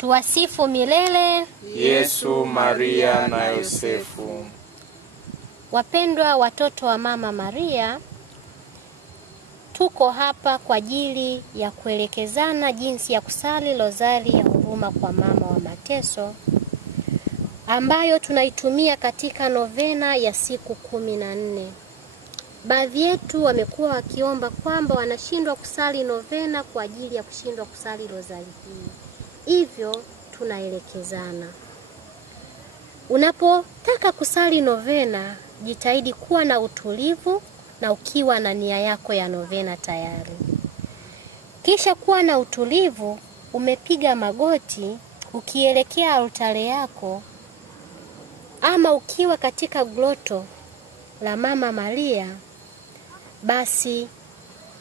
Tuwasifu milele Yesu, Maria na Yosefu. Wapendwa watoto wa Mama Maria, tuko hapa kwa ajili ya kuelekezana jinsi ya kusali rozari ya huruma kwa mama wa mateso, ambayo tunaitumia katika novena ya siku 14. Baadhi yetu wamekuwa wakiomba kwamba wanashindwa kusali novena kwa ajili ya kushindwa kusali rozari hii. Hivyo tunaelekezana. Unapotaka kusali novena, jitahidi kuwa na utulivu na ukiwa na nia yako ya novena tayari. Kisha kuwa na utulivu, umepiga magoti, ukielekea altare yako, ama ukiwa katika groto la Mama Maria, basi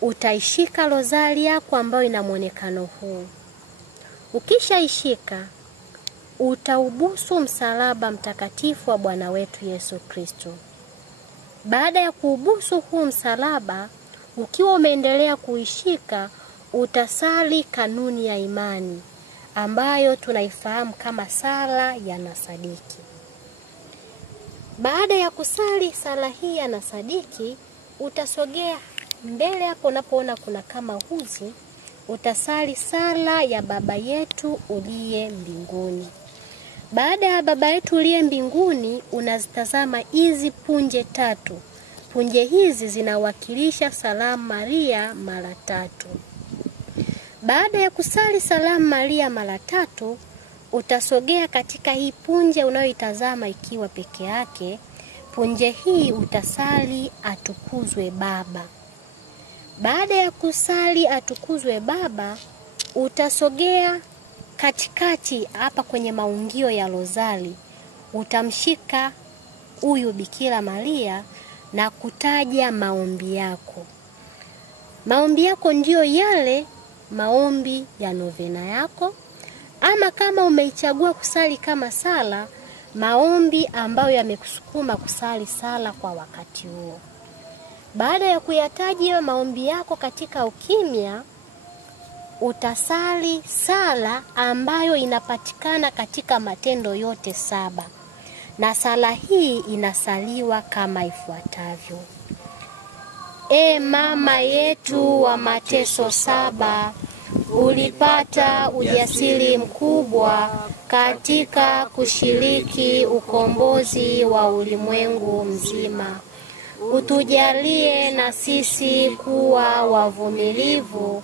utaishika rozari yako ambayo ina muonekano huu. Ukishaishika, utaubusu msalaba mtakatifu wa Bwana wetu Yesu Kristo. Baada ya kuubusu huu msalaba, ukiwa umeendelea kuishika, utasali kanuni ya imani ambayo tunaifahamu kama sala ya nasadiki. Baada ya kusali sala hii ya nasadiki, utasogea mbele hapo unapoona kuna kama uzi, utasali sala ya Baba yetu uliye mbinguni. Baada ya Baba yetu uliye mbinguni, unazitazama hizi punje 3. Punje hizi zinawakilisha Salamu Maria mara 3. Baada ya kusali Salamu Maria mara 3, utasogea katika hii punje unayoitazama ikiwa peke yake. Punje hii utasali Atukuzwe Baba. Baada ya kusali Atukuzwe Baba, utasogea katikati hapa kwenye maungio ya rozari. Utamshika huyu Bikira Maria na kutaja maombi yako. Maombi yako ndio yale maombi ya novena yako, ama kama umeichagua kusali kama sala, maombi ambayo yamekusukuma kusali sala kwa wakati huo. Baada ya kuyataja maombi yako katika ukimya, utasali sala ambayo inapatikana katika matendo yote 7. Na sala hii inasaliwa kama ifuatavyo: E mama yetu wa mateso 7, ulipata ujasiri mkubwa katika kushiriki ukombozi wa ulimwengu mzima. Utujalie na sisi kuwa wavumilivu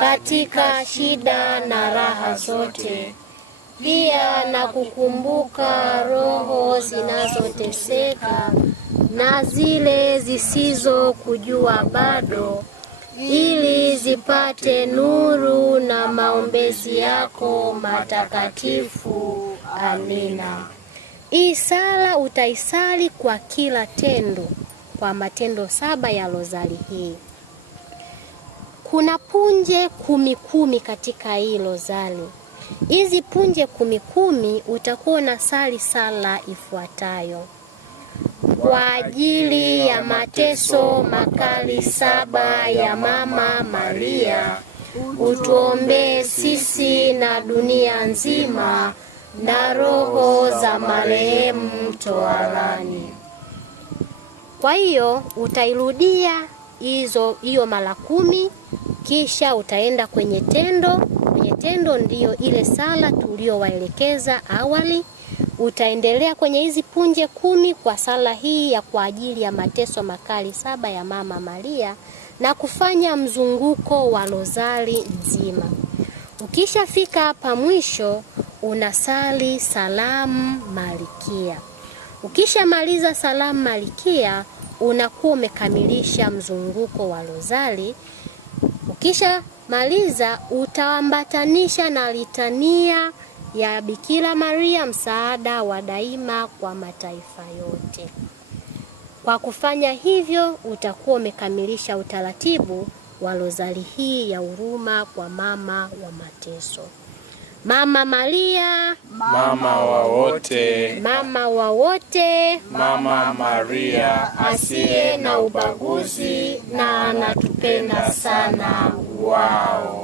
katika shida na raha zote, pia na kukumbuka roho zinazoteseka na zile zisizo kujua bado, ili zipate nuru na maombezi yako matakatifu. Amina. Hii sala utaisali kwa kila tendo, kwa matendo 7 ya rozari hii. Kuna punje 10 katika hii rozari. Hizi punje 10 utakuwa na sali sala ifuatayo: kwa ajili ya mateso makali 7 ya Mama Maria, utuombee sisi na dunia nzima na roho za marehemu toharani. Kwa hiyo utairudia hiyo mara 10, kisha utaenda kwenye tendo. Kwenye tendo ndiyo ile sala tuliowaelekeza awali. Utaendelea kwenye hizi punje 10 kwa sala hii ya kwa ajili ya mateso makali 7 ya Mama Maria, na kufanya mzunguko wa rozari nzima. Ukishafika hapa mwisho, unasali Salamu Malkia. Ukishamaliza Salamu Malkia, unakuwa umekamilisha mzunguko wa rozari. Ukishamaliza, utaambatanisha na litania ya Bikira Maria, msaada wa daima kwa mataifa yote. Kwa kufanya hivyo, utakuwa umekamilisha utaratibu wa rozari hii ya huruma kwa mama wa mateso. Mama Maria, mama wa wote, mama wa wote, Mama Maria asiye na ubaguzi na anatupenda sana. Wao.